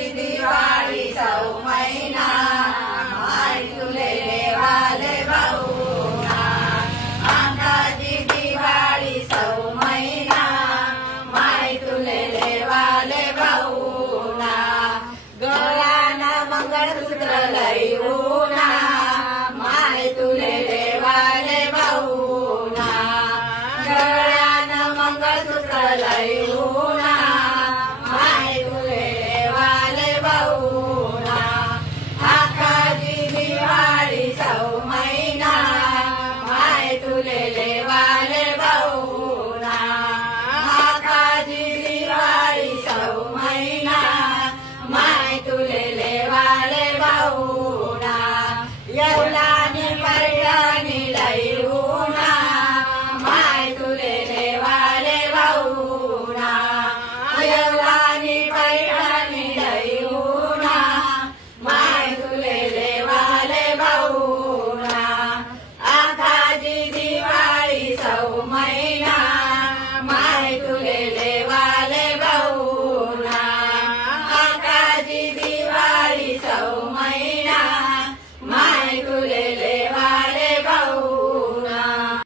दिवाळी सौ महिना माय तुले लेवाले भाऊना आंबाची दिवाळी सौ महिना माय तुले लेवाले भाऊना गळ्यानं मंगळसूत्र लई